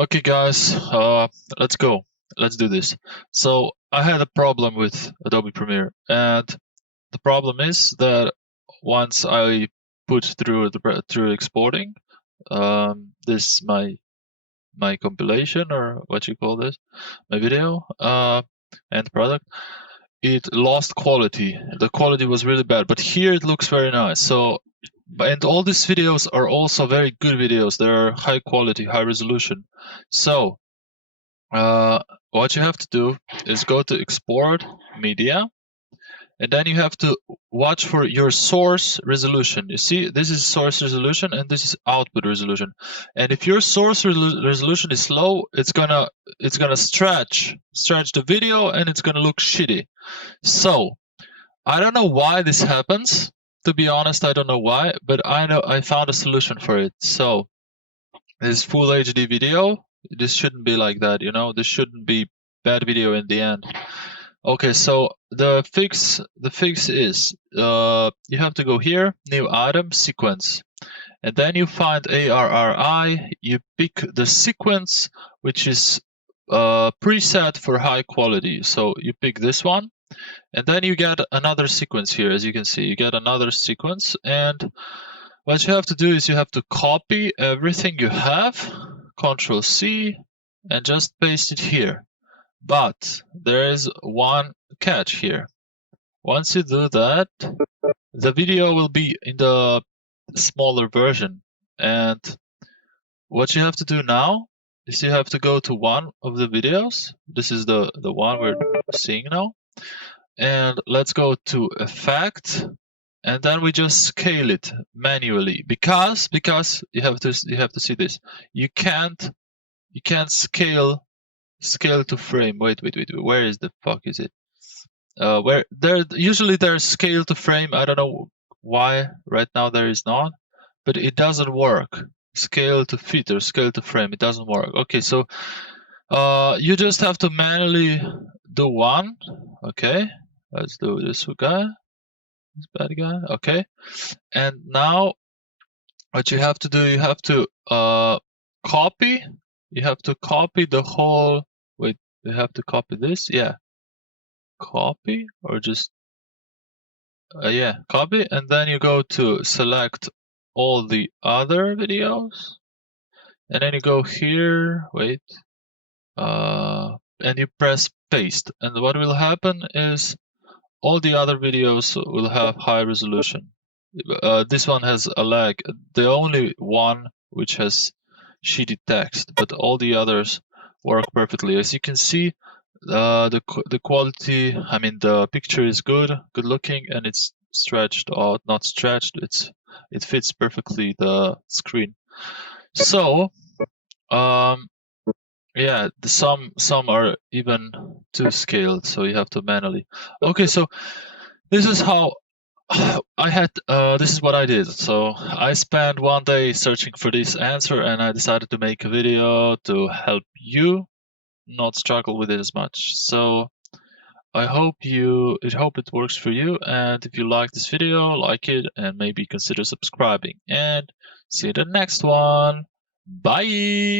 Okay, guys, let's go. Let's do this. So I had a problem with Adobe Premiere, and the problem is that once I put through exporting, this my compilation, or what you call this, my video, and product, it lost quality. The quality was really bad, but here it looks very nice. So, and all these videos are also very good videos. They're high quality, high resolution. So what you have to do is go to export media, and then you have to watch for your source resolution. You see, this is source resolution and this is output resolution. And if your source resolution is low, it's gonna stretch the video, and it's gonna look shitty. So I don't know why this happens. To be honest, I don't know why, but I know I found a solution for it. So this full HD video, this shouldn't be like that, you know. This shouldn't be bad video in the end. Okay, so the fix is you have to go here, new item, sequence, and then you find ARRI. You pick the sequence which is preset for high quality. So you pick this one, and then you get another sequence here. As you can see, you get another sequence, and what you have to do is you have to copy everything you have, Control C, and just paste it here. But there is one catch here. Once you do that, the video will be in the smaller version. And what you have to do now is you have to go to one of the videos. This is the one we're seeing now. And let's go to Effect, and then we just scale it manually because you have to see this. You can't scale to frame. Wait, where is the fuck is it? Where usually there's scale to frame. I don't know why right now there is not, but it doesn't work. Scale to fit or scale to frame, it doesn't work. Okay, so you just have to manually do one. Okay, let's do this guy, this bad guy. Okay, and now what you have to do, you have to copy. You have to copy the whole. Wait, you have to copy this. Yeah, copy, or just yeah, copy, and then you go to select all the other videos, and then you go here, wait, and you press paste, and what will happen is all the other videos will have high resolution. This one has a lag, the only one which has shitty text, but all the others work perfectly. As you can see, the quality, I mean the picture is good looking, and it's stretched out, not stretched, it fits perfectly the screen. So yeah, some are even too scaled, so you have to manually. Okay, so this is how this is what I did. So I spent one day searching for this answer, and I decided to make a video to help you not struggle with it as much. So I hope it works for you, and if you like this video, like it, and maybe consider subscribing, and see you in the next one. Bye.